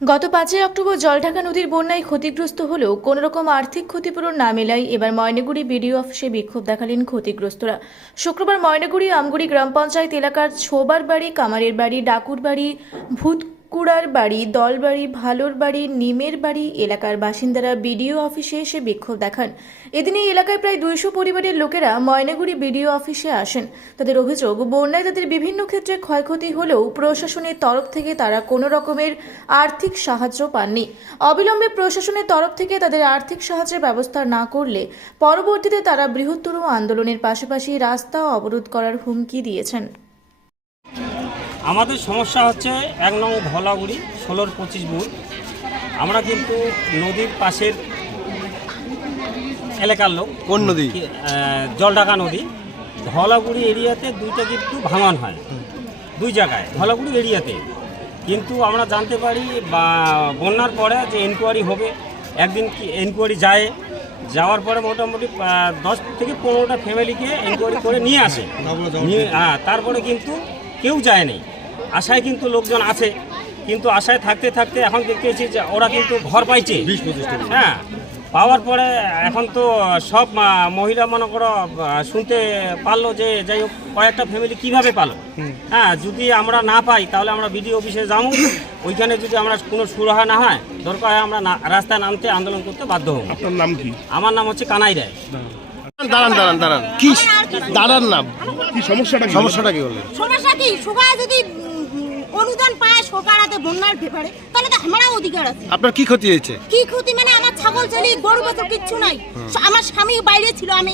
গত পাঁচই অক্টোবর জলঢাকা নদীর বন্যায় ক্ষতিগ্রস্ত হলেও কোনো রকম আর্থিক ক্ষতিপূরণ না মেলায় এবার ময়নাগুড়ি বিডিও অফিসে বিক্ষোভ দেখালেন ক্ষতিগ্রস্তরা। শুক্রবার ময়নাগুড়ি আমগুড়ি গ্রাম পঞ্চায়েত এলাকার ছোবার বাড়ি কামারের বাড়ি ডাকুর বাড়ি ভূতকুড়ার বাড়ি দলবাড়ি ভালোর বাড়ি, নিমের বাড়ি, এলাকার বাসিন্দারা বিডিও অফিসে এসে বিক্ষোভ দেখান। এদিন এই এলাকায় প্রায় দুইশো পরিবারের লোকেরা ময়নাগুড়ি বিডিও অফিসে আসেন। তাদের অভিযোগ, বন্যায় তাদের বিভিন্ন ক্ষেত্রে ক্ষয়ক্ষতি হলেও প্রশাসনের তরফ থেকে তারা কোনো রকমের আর্থিক সাহায্য পাননি। অবিলম্বে প্রশাসনের তরফ থেকে তাদের আর্থিক সাহায্যের ব্যবস্থা না করলে পরবর্তীতে তারা বৃহত্তর আন্দোলনের পাশাপাশি রাস্তা অবরোধ করার হুমকি দিয়েছেন। আমাদের সমস্যা হচ্ছে এক নং ভলাগুড়ি ষোলোর পঁচিশ বুথ আমরা কিন্তু নদীর পাশের এলাকার লোক। কোন নদী? জলঢাকা নদী। ধলাগুড়ি এরিয়াতে দুইটা কিন্তু ভাঙন হয়। দুই জায়গায় ধলাগুড়ি এরিয়াতে। কিন্তু আমরা জানতে পারি বা বন্যার পরে যে এনকোয়ারি হবে একদিন কি এনকোয়ারি যায় যাওয়ার পরে মোটামুটি দশ থেকে পনেরোটা ফ্যামিলিকে এনকোয়ারি করে নিয়ে আসে। নিয়ে হ্যাঁ তারপরে কিন্তু কেউ যায়নি আশায় কিন্তু লোকজন আছে কিন্তু আশায় থাকতে থাকতে এখন দেখতেছি যে ওরা কিন্তু ঘর পাইছে। হ্যাঁ পাওয়ার পরে এখন তো সব মহিলা মনে করো শুনতে পারল যে যাই হোক কয়েকটা ফ্যামিলি কীভাবে পালো? হ্যাঁ যদি আমরা না পাই তাহলে আমরা বিডিও অফিসে যাব। ওইখানে যদি আমরা কোনো সুরাহা না হয় দরকার হয় আমরা রাস্তায় নামতে আন্দোলন করতে বাধ্য হব। আপনার নাম কি? আমার নাম হচ্ছে কানাই রায়। দাঁড়ান দাঁড়ান দাঁড়ান। কি? দাঁড়ান না। কি সমস্যাটা কি সমস্যাটা কি বললেন? সমস্যা কি? সবাই যদি অনুদান পায় সরকারাতে বন্যার ব্যাপারে তাহলে তো আমারও অধিকার আছে। আপনার কি ক্ষতি হয়েছে? কি ক্ষতি মানে আমার ছাগল ছালি গরু বাছুর কিচ্ছু নাই। আমার স্বামী বাইরে ছিল আমি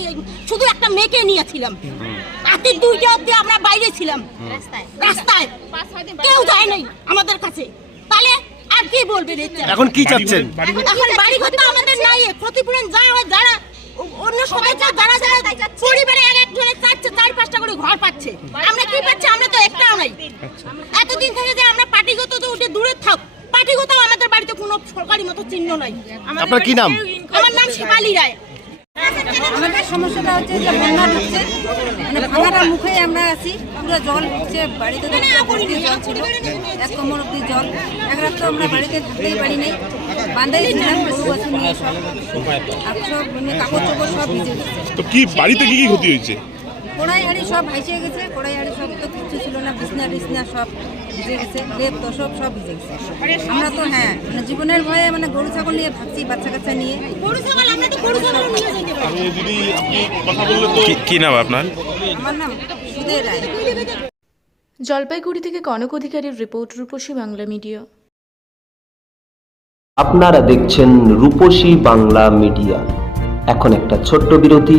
শুধু একটা মেয়েকে নিয়েছিলাম। রাতে দুইটা অব্দি আমরা বাইরে ছিলাম। রাস্তায়? কেউ যায় নাই আমাদের কাছে। তাহলে আর কি বলবেন এখন কি চাচ্ছেন? এখন বাড়ি ঘর তো আমাদের নাই ক্ষতিপূরণ যা হয় যারা অন্য সদস্য যারা করে ঘর পাচ্ছে আমরা কি পাচ্ছি আমরা তো একটাও নাই এতদিন থেকে যে আমরা পার্টিগত তো উঠে দূরে থাক পার্টিগত আমাদের বাড়িতে কোনো সরকারি মতো চিহ্ন নাই আপনার কি নাম আমার নাম শেফালি রায় আমাদের সমস্যাটা হচ্ছে যে বন্যা ঢুকছে মানে ভাঙাটার মুখে আমরা আছি পুরো জল ঢুকছে বাড়িতে জল ছিল এক কোমর অব্দি জল এক রাত তো আমরা বাড়িতে থাকতেই পারি নাই বান্ধাই ছিলাম গরু বাছুর নিয়ে সব আর সব মানে কাপড় চোপড় সব ভিজে তো কি বাড়িতে কি কি ক্ষতি হয়েছে কড়াই হাড়ি সব ভাইসে গেছে কড়াই হাড়ি সব তো কিচ্ছু ছিল না বিছনা টিছনা সব ভিজে গেছে লেপ তো সব সব ভিজে গেছে। আমরা তো হ্যাঁ মানে জীবনের ভয়ে মানে গরু ছাগল নিয়ে থাকছি বাচ্চা কাচ্চা নিয়ে। গরু ছাগল আমরা তো গরু ছাগল নিয়ে যেতে পারি। দিদি আপনি কথা বললে তো কি নাম আপনার? আমার নাম সুদে রায়। জলপাইগুড়ি থেকে কনক অধিকারীর রিপোর্ট রূপসী বাংলা মিডিয়া। আপনারা দেখছেন রূপসী বাংলা মিডিয়া। এখন একটা ছোট্ট বিরতি